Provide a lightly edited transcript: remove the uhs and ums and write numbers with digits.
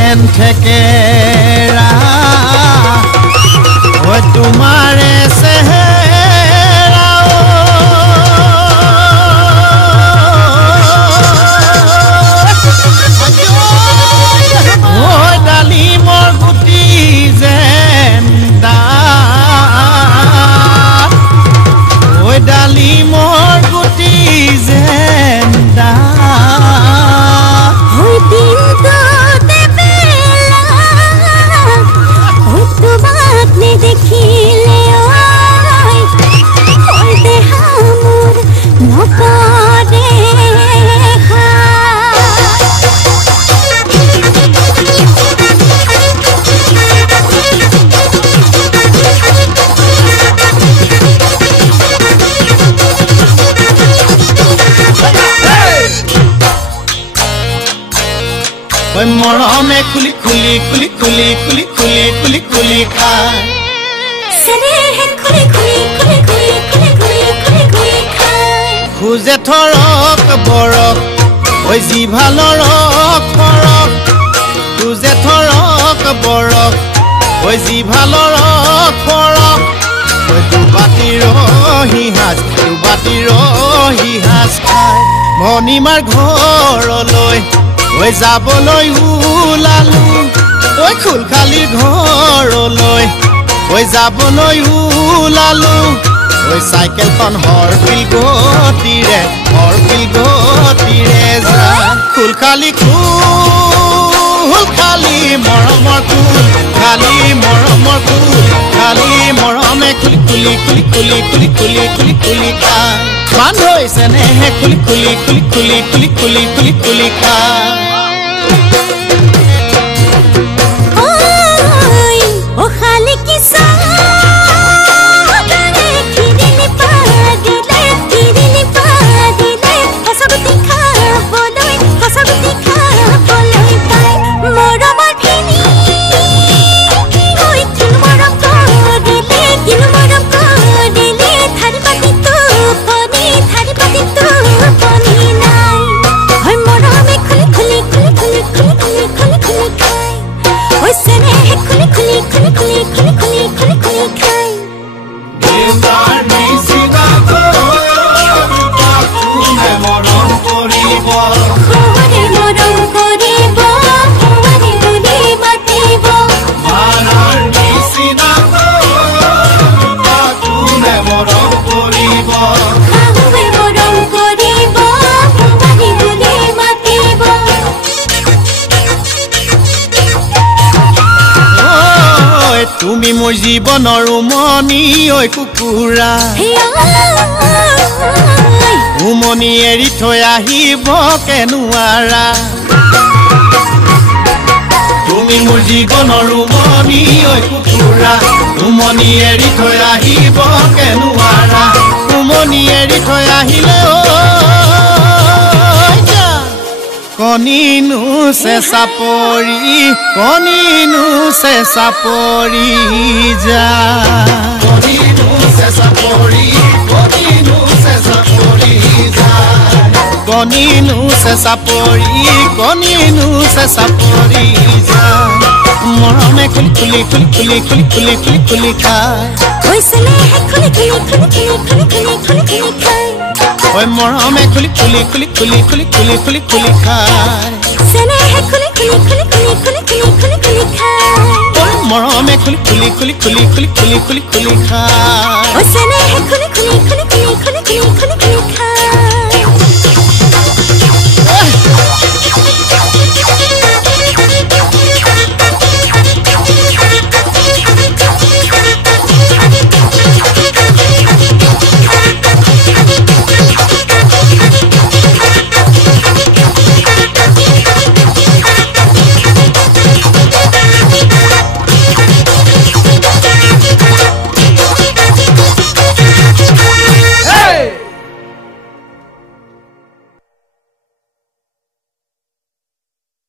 যেন থেকেৰা ও তোমাৰে চেহেৰা ও ডালিমৰ গুটি যেন ডাল ও ডালিমৰ গুটি যেন ডাল ওই দিনটো দেবেলা ওই তোমাক নেদেখিলে ওই দেহা মোৰ নকৰে ওই মৰমে খুলি খুলি খুলি খুলি খুলি খুলি খুলি খুলি খায় চেনেহে খুলি খুলি খুলি খুলি খুলি খুলি খুলি খুলি খায় খুজে থৰক বৰক ঐ জিভালৰ ফৰক খুজে থৰক বৰক ঐ জিভালৰ ফৰক ঐ দুবাটিৰ সিহাজ খায় ভনীমাৰ ঘৰলৈ ঐ যাবলৈ ওলালো ঐ খুলখালিৰ ঘৰলৈ ঐ যাবলৈ ওলালো ঐ চাইকেলখন হৰপিল গতিৰে যায় খুলখালি খালি মৰমৰ কুল খালি মৰমৰ কুল খালি মৰমে খুলি খুলি খুলি খুলি খুলি খুলি খুলি খুলি খায় মান হৈছে নেহে খুলি খুলি খুলি খুলি খুলি খুলি খুলি খুলি খায় ও খালি কিসা কিরিনি পাদিলে কসবতি খাবলই পাই মৰমৰ খিনি ওই কিন মৰম কৰিলে থাৰি পাতি টোপনি নাই হয় মৰমে খুলি খুলি খুলি খুলি খুলি খুলি খুলি খুলি খাই ওই চেনেহে খুলি খুলি খুলি খুলি খুলি খুলি খুলি খুলি খাই খুৱাৰে মৰম কৰিব খুৱাৰে বুলি মাতিব খাহুৱে মৰম কৰিব খুৱাৰে বুলি মাতিব তুমি মোৰ জীৱনৰ উমনি ঐ কুকুৰা উমনি এৰি থৈ আহিব কেনুৱাৰা তুমি মোৰ জীৱনৰ উমনি ঐ কুকুৰা উমনি এৰি থৈ আহিব কেনুৱাৰা উমনি এৰি থৈ আহিলে কণিনো চেঁচা পৰি যা কণিনো চেঁচা পৰি যা মৰমে খুলি খুলি খুলি খুলি খুলি খুলি খুলি খুলি খায় ওই চেনেহে খুলি খুলি খুলি খুলি খুলি খুলি খুলি খুলি খাই ঐ মৰমে খুলি খুলি খুলি খুলি খুলি খুলি খুলি খুলি খায় চেনেহে খুলি খুলি খুলি খুলি খুলি খুলি খুলি খুলি খাই ঐ মৰমে খুলি খুলি খুলি খুলি খুলি খুলি খুলি খুলি খায় ওই চেনেহে খুলি খুলি খুলি খুলি খুলি খুলি খুলি খুলি খাই